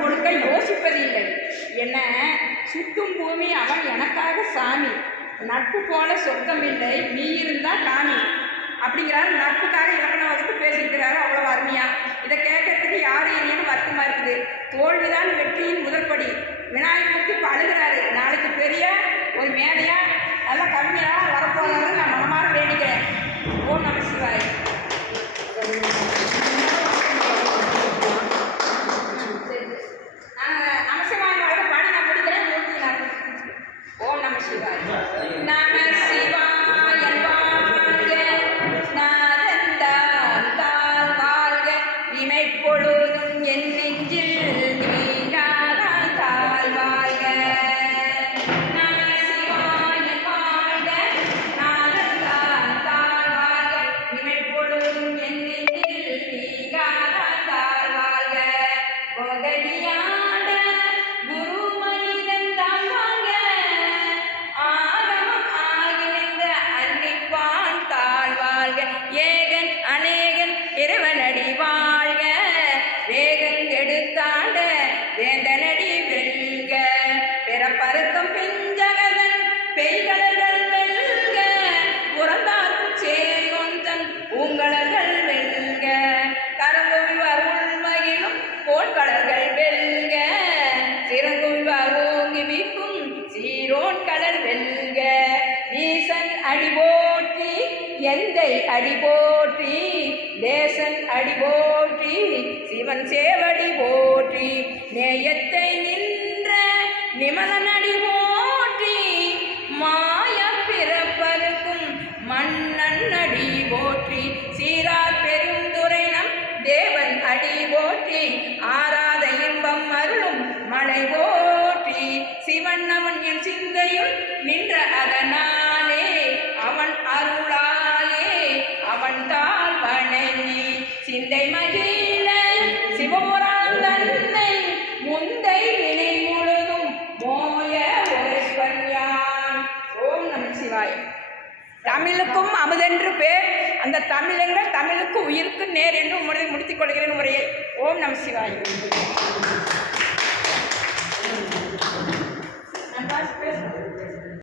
கொடுக்க யோசிப்பதில்லை. என்ன சுத்தும் பூமி அவன் எனக்காக சாமி, நட்பு போல சொர்க்கமில்லை நீ இருந்தா காமி அப்படிங்கிறாரு. நட்புக்காக இலக்கணம் வகுத்து பேசியிருக்கிறாரு. அவ்வளவு அருமையா. இதை கேட்கறதுக்கு யாரும் இல்லைன்னு வருத்தமா இருக்குது. தோல்விதான் வெற்றியின் முதற்படி. விநாயகமூர்த்தி இப்போ அழுகிறாரு. நாளைக்கு பெரிய ஒரு மேடையா நல்லா கம்மியா வரப்போறாரு. நான் மனமாற வேண்டிக்கிறேன். ஓம் நம சிவாய. நமசிவாய வாழ்க்கை பாடி நான் முடிக்கிறேன். மூர்த்தி நான் ஓம் நம சிவாய. நம சிவாய பொழுதும் என் நெஞ்சில் நீங்காதான் தாழ் வாழ்க. நம சிவாய வாழ்க நாதந்தான் தாழ் வாழ்க. இமைப்பொழுதும் என் நெஞ்சில் நீங்காதான் தாழ் வாழ்க. பொகடியாட குரு மனிதன் தாழ் வாழ்க. ஆகமம் ஆகி நின்ற அன்னிப்பான் தாழ் வாழ்க. ஏகன் அநேகன் இறைவனடி வாழ்க. வேகன் எடுத்தாண்ட வேந்தனடி வெல்க. பிறப்பருக்கும் பிஞ்சகதன் பெய்களர்கள் வெல்க. புறந்தாக்கும் சேரி ஒன்றன் பூங்கலர்கள் வெல்க. கரங்குவிவார் உள்மகிழும் கோட்கடல்கள் வெல்க. சிறங்குவிவார் ஓங்கி வீக்கும் சீரோன் கடல் வெல்க. ஈசன் அடி போற்றி எந்தை அடி போற்றி தேசன் அடி போற்றி சிவன் சேவடி போற்றி. நேயத்தை நின்ற நிமலன் அடி போற்றி. மாய பிறப்பருக்கும் மன்னன் அடி போற்றி. சீரார் பெருந்துரை நம் தேவன் அடி போற்றி. ஆராத இன்பம் அருளும் மழை போற்றி. சிவன் அவன் என் சிந்தையுள் நின்ற அதனாலே அவன் அருளாலே அவன் தாழ் வணங்கி சிந்தை மகிழ சிவபுரான் தன்னை முந்தை வினை முழுதும் மோய உரைப்பன்யான். ஓம் நம சிவாய. தமிழுக்கும் அமுதென்று பேர். அந்த தமிழங்கள் தமிழுக்கு உயிருக்கு நேர் என்று முறை முடித்துக் கொள்கிறேன் முறையை. ஓம் நம சிவாய. நான் பேசுகிறேன்.